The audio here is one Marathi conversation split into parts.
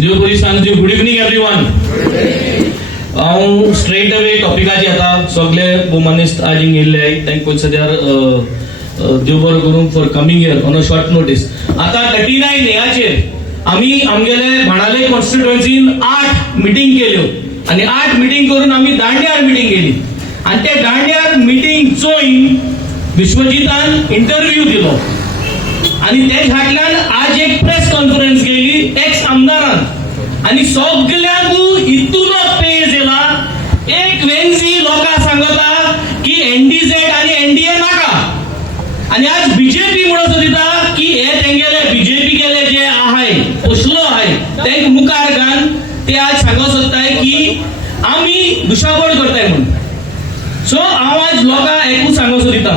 देव बरी सांगची. Good evening everyone. हांव स्ट्रेट अवे टॉपिकाचेर येता. सगळे मनीस आज येयल्ले तांकां सद्यार देव बरो करूं for coming here on a short notice. आता 39 हेचेर आमी आमगेले बाणावले कॉन्स्टिट्युएन्सीन 8 मिटींग केल्यो आनी 8 मिटींग करून आमी दांड्यार मिटींग केली आनी ते दांड्यार मिटींग चोयन विश्वजीतान इंटरव्यू दिलो आणि त्या फाटल्यान आज एक प्रेस कॉन्फरन्स केली एक्स आमदारान आणि सगळ्यांक इतूनच पेज येला. एक वेंसी लोकां सांगता की एनडीजेड आणि एनडीए नाका आणि आज बीजेपी म्हणत दिता की हे तेंगेले बीजेपी गेले जे आहाय पोसलो आहाय तेंक मुखार घान ते आज सांगत सोदताय की आमी दुशाबळ करताय म्हणून. सो हांव आज लोकांक एकूच सांगत सोदिता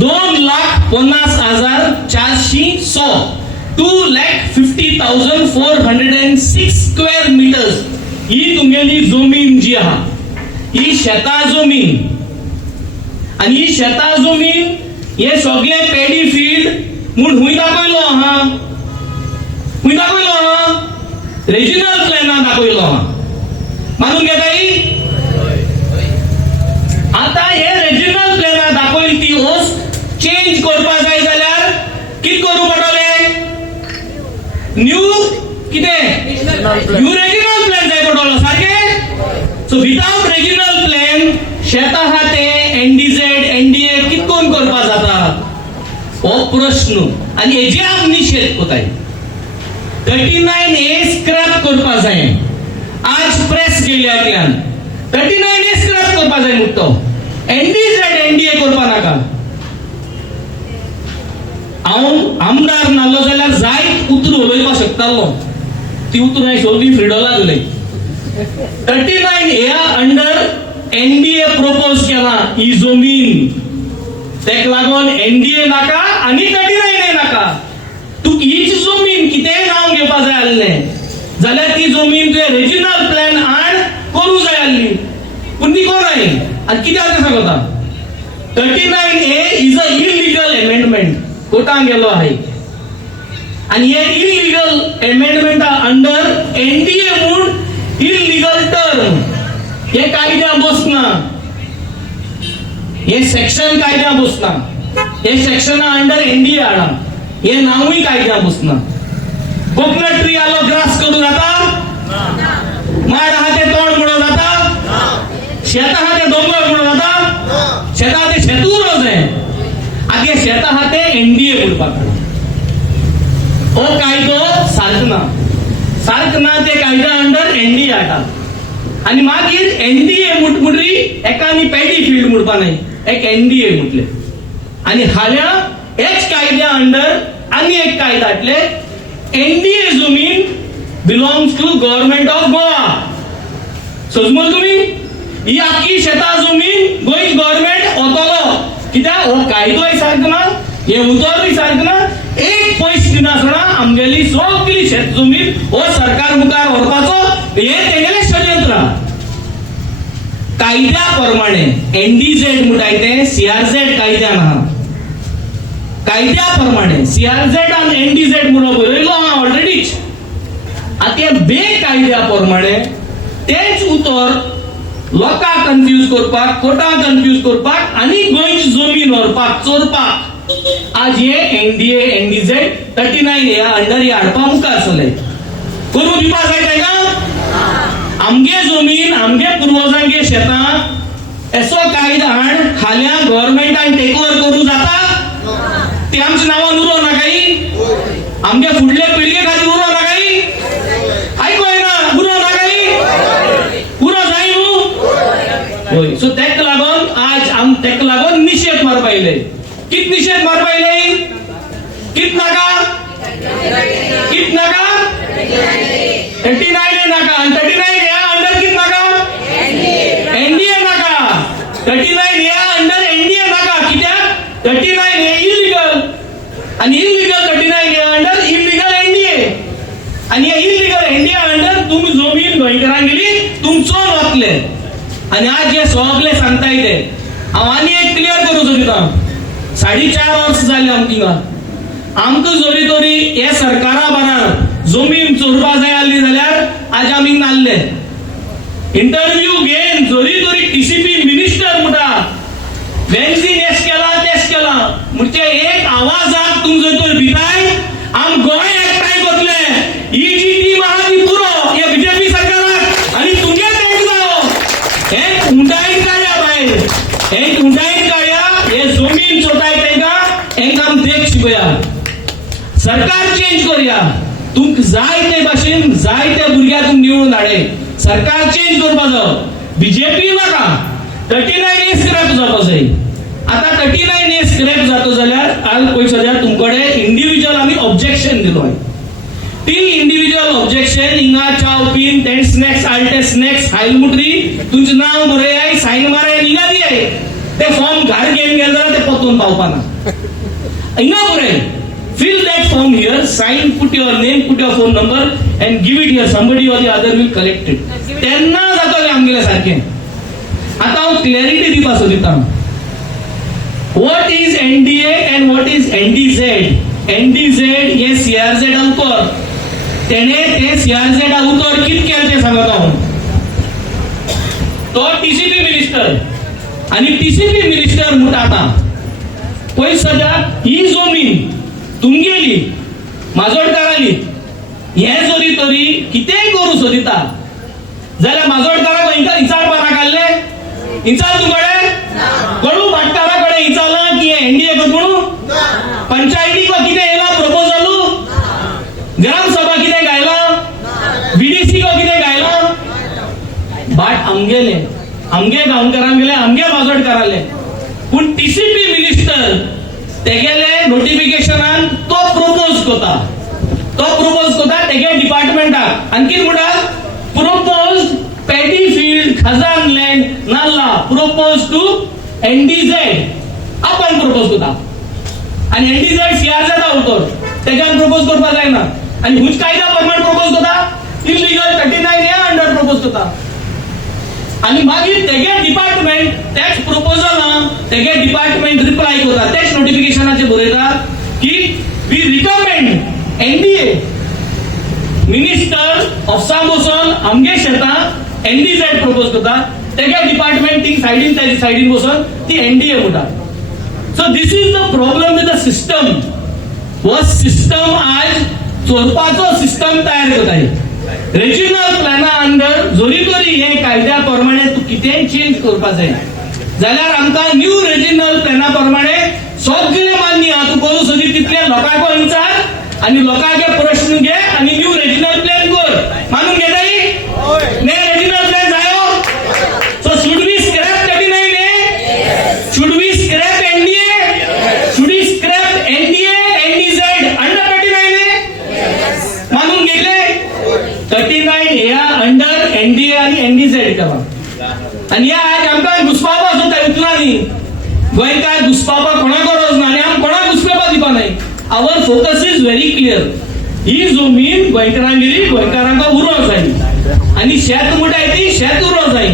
2,50,406 2,50,406 स्क्वेअर मीटर्स ही तुमगेली जमीन जी आहा ही शेता जमीन आणि ही शेता जमीन हे सगळे पेडी फील्ड म्हूण हुंय दाखयलो आहा. हुंय दाखयलो आहा रिजनल प्लॅनान दाखयलो आहा. मानून घेताय. आता हे रिजनल प्लॅनान दाखयली ती ओस्ट चेंज करपा जाय जाल्यार कित करू पडटले. न्यू कितें न्यू रिजनल प्लॅन जाय पडटलो सारखे. सो विदाउट रिजनल प्लॅन शेत आहा ते एनडीजेड एनडीए कितकोन करपा जाता हो प्रश्न आनी हेजे आमी निशेध कोताय. 39A स्क्रॅप करपा जाय. आज प्रेस गेल्ल्यातल्यान 39A स्क्रॅप करपा जाय म्हणतो. एनडीजेड एनडीए करपा नाका. हांव आमदार नासलो जाल्यार जायत उतर उलोवपाक शकतालो. ती उतर हांवें सगळी फ्रिडोला दिली. 39A अंडर एनडीए प्रपोज केला ही जमीन. तेका लागून एनडीए नाका आनी 39A नाका. तू हीच जमीन कितेंय नांव घेवपा जाय आसलें जाल्यार ती जमीन तुवें रिजनल प्लॅन आड करूं जाय आसली पूण ती कोराय. आनी कित्याक तें सांगता 39A is a illegal amendment. कोर्टान गेलो आहे आणि हे इलिगल अमेंडमेंट अंडर एनडीए म्हूण इलिगल टर्म हे कायद्या बसना. हे सेक्शन कायद्या बसना. हे सेक्शना अंडर एनडीए हाडा. हे नावूय कायद्या बसना. कोकोनट ट्री आलो ग्रास करू जाता. माड आहा ते तोंड म्हणून जाता. शेत आहा ते दोंगर म्हणून जाता. शेत आहा ते शेतूर जाय. आगे शेत आहा ते एनडीए म्हणपाक हो कायदो सारको ना ते कायदा अंडर एनडीए हाडटा आनी मागीर एनडीए म्हणटरी एकानी पेडी फील्ड म्हणपा न्हय एक एनडीए म्हटले आनी हाल्या हेच कायद्या अंडर आनी एक कायदा हाडले. एनडीए जमीन belongs to government of Goa. समजून तुमी ही आख्खी शेता जमीन गोंयच गव्हर्नमेंट होतलो. कित्याक हो कायदोय सारको ना हे उतरूय सारको ना. एक पयस दिनासतना आमगेली सगळी शेत जमीन हो सरकार मुखार व्हरपाचो हे तेगेले षडयंत्र. कायद्या प्रमाणे एनडीजेड म्हणटाय ते सीआरझेड कायद्यान आहा. कायद्या प्रमाणे सीआरझेड आनी एनडीजेड म्हणून बरयलो आहा ऑलरेडीच. आतां बे कायद्या प्रमाणे तेच उतर लोकांक कन्फ्यूज करपाक कोर्टाक कन्फ्यूज करपाक आनी गोंयची जमीन व्हरपाक चोरपाक आज हे एनडीए एनडीजेड 39A अंडर हे हाडपा मुखार सरले. करूं दिवपा जाय तेका. आमगे जमीन आमगे पुर्वजांगे शेतां असो कायदा हाड हाल्या गव्हर्नमेंटान टेक ओव्हर करूं जाता. ते आमच्या नांवान उरो नाकाय. आमगे फुडले पिळगे खातीर उरो नाकाय. आयको येना उरो नाकाय. उरो जाय न्हू. सो तेका लागून आज तेका लागून निशेध मारपा येयले. कित निशेध मारपा येयले. कित नाका 39A नाका आनी 39A अंडर कित नाका एनडीए नाका. 39A अंडर एनडीए नाका. कित्याक 39A इलिगल आनी illegal 39A under illegal NDA आनी हे इलिगल एनडीए अंडर तुमी जमीन गोंयकारांक गेली तुमचो वतले. आणि आज जे सगळे सांगताय ते हांव आनी एक क्लियर करूं सोदिता. 4.5 वर्स जाली आमकां जरी तरी हे सरकारा बराबर जमीन चोरपा जाय आसली जाल्यार आज आमी नाल्ले इंटरव्यू घेन जोरी जोरी टीसीपी मिनिस्टर म्हणटा बेन्झीन एस केला म्हणजे एक आवाजात तुम जर तर भिताय आम गोय एकठांय करतले ही जी टीम आहा ती पुरो हे बीजेपी सरकाराक आणि तुमचेच एक जाओ हे उंडाईन काढ्या भायर हे उंडाईन काढ्या हे जमीन चोटाय तेंका आम देख शिकया सरकार चेंज करूया तुमक जाय ते भाशेन जाय त्या भुरग्याक तुम निवडून हाडे सरकार चेंज करपाचो बीजेपी नाका 39A स्क्रॅप जावपाक जाय आता 39A स्क्रॅप जातो जाल्यार आज पळय सद्या तुमकडे इंडिव्हिज्युअल आमी ऑब्जेक्शन दिलो ती इंडिव्हिज्युअल ऑब्जेक्शन हिंगा चाव पिन टेंट स्नॅक्स आल्टे स्नॅक्स हायल मुटरी तुमचें नाव बरयाय सायन माराय हिंगा दियाय ते फॉर्म घर घेवन गेले जाल्यार ते पतून पावपाना हिंगा बरय fill that form here, sign, put your name, put your phone number and give it here. Somebody or the other will collect it. त्यांना जातले आमगेले सारखे आता हांव क्लॅरिटी दिवपाक सोदिता what is NDA and what is NDZ हे CRZ उतर तेणे ते CRZ उतर कित केले ते सांगता हांव तो टीसीपी मिनिस्टर आणि टीसीपी मिनिस्टर म्हणटा आता पळय सद्या ही जमीन तुमगेली माजोडकाराली हे जरी तरी कितेंय करू सोदिता जाल्यार माजोडकाराक हिंका विचारपा नाकाल्ले विचार तुमकडे गडू भाटकारा कडेन विचारला की एनडीए म्हणू पंचायतीक कितें येयला प्रपोजल ग्रामसभा कितें गायला बीडीसी को कितें गायला बाट आमगेले आमगे गांवकारांगेले आमगे माजोडकाराले पूण टीसीपी मिनिस्टर तेगेले नोटिफिकेशनान तो प्रपोज कोता तेगे डिपार्टमेंटाक आनी कितें म्हणटा propose paddy field khazan land नाल्ला प्रपोज टू एनडीझेड आपण प्रपोज कोता आनी एनडीझेड सीआरझेडा उतर तेज्यान प्रपोज करपा जायना आनी हुंच कायदा प्रमाण प्रपोज कोता इलिगल 39A अंडर प्रपोज कोता आणि मागीर तेगे डिपार्टमेंट त्याच प्रपोजलां तेगे डिपार्टमेंट रिप्लाय करता त्याच नोटिफिकेशनाचे बरयता की we recommend NDA minister of बसून आमगे शेतां एनडीझेड प्रपोज करता तेगे डिपार्टमेंट ती सायडीन बसून ती एनडीए म्हणटा so this is the problem with the system हो सिस्टम आज चोरपाचो सिस्टम तयार करताय रेजिनल प्लॅना अंडर जोरी तरी हे कायद्या प्रमाणे तू कितेंय चेंज करपाक जाय जाल्यार आमकां न्यू रेजिनल प्लॅना प्रमाणे सगळे मान्य तू करू सोदी तितले लोकांक विचार आणि लोकांचे प्रश्न घे आणि न्यू रेजिनल प्लॅन कर मानून घेताय ने रेजिनल प्लॅन जायो so should we scrap 39A should we scrap NDA should we scrap NDA NDZ under 39A मानून घेतले 39A अंडर एनडीए आणि एनडीझेड केला आणि या आज आमकां घुसपावपाक सुद्दां उतरांनी गोंयकार घुसपावपाक कोणाक गरज ना आनी आमी कोणाक घुसपावपाक दिवपा न्हय आवर फोकस इज व्हेरी क्लियर ही जमीन गोंयकारांगेली गोंयकारांक उरो जाय आनी शेत मुठाय ती शेत उरो जाय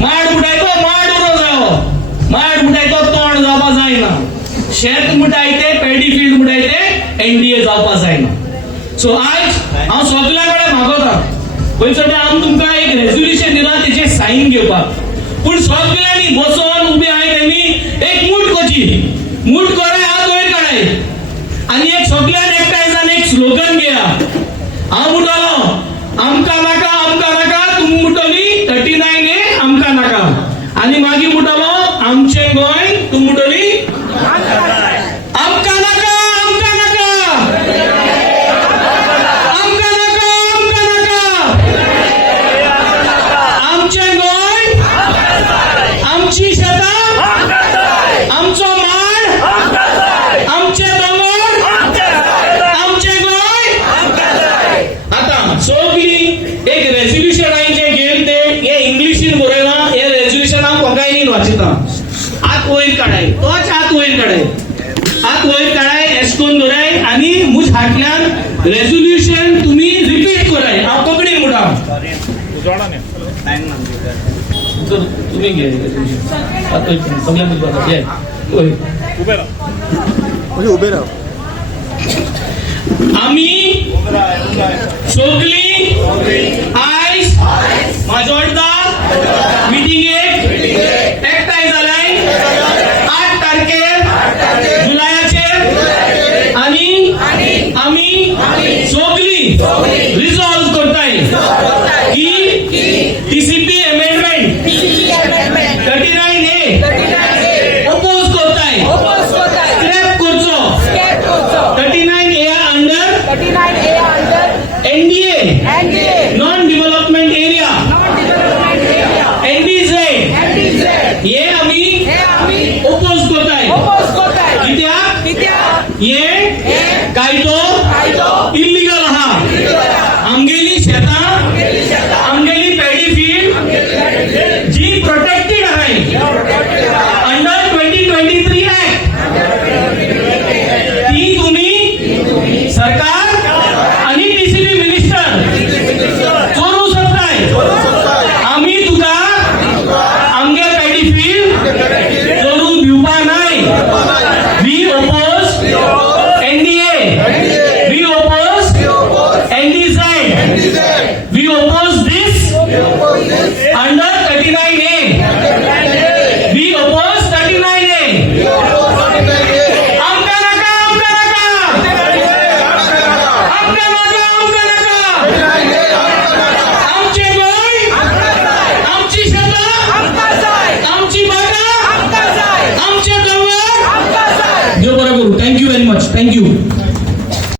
माड मुठाय तो माड उरो जायो माड मुठाय तो तोंड जावपाक जायना शेत मुठाय ते पॅडी फील्ड मुठाय ते एनडीए जावपाक जायना सो आज हांव सगळ्या कडेन मागोता पळय सद्या हांव तुमकां एक रेझोल्युशन दिलां तेचे सायन घेवपाक पूण सगळ्यांनी बसून उबे आहाय तेमी एक मूठ करची मूठ कराय हात वयर काडाय आनी एक सगळ्यान एकठांय जावन एक स्लोगन घेया हांव म्हणटलो आमकां नाका तुमी म्हणटली 39A आमकां नाका आनी मागीर म्हणटलो आमचें गोंय तुमी म्हणटली आमकां नाका आमची शेतां आमचो माड आमचे दोंगर आमचे गोंय आता सगळी एक रेझोल्युशन हांवें घेवन ते हे इंग्लिशीन बरयलां हे रेझोल्युशन हांव कोंकणीन वाचिता हात वयर काडाय तोच हात वयर काडाय एश कोन्न दवराय आनी म्हज हातल्यान रेझोल्युशन तुमी रिपीट कराय हांव कोंकणीन म्हणटा तुम्ही घे सगळ्या उभे राहा आम्ही सगळी की टीसीपी अमेंडमेंट 39A অপোজ করতাই স্ক্র্যাপ করছো 39A under NDA non development area NDZ हे आम्ही অপোজ করতাই कित्याक हे कायदो इल्लीगल आहा आमगेली शेतां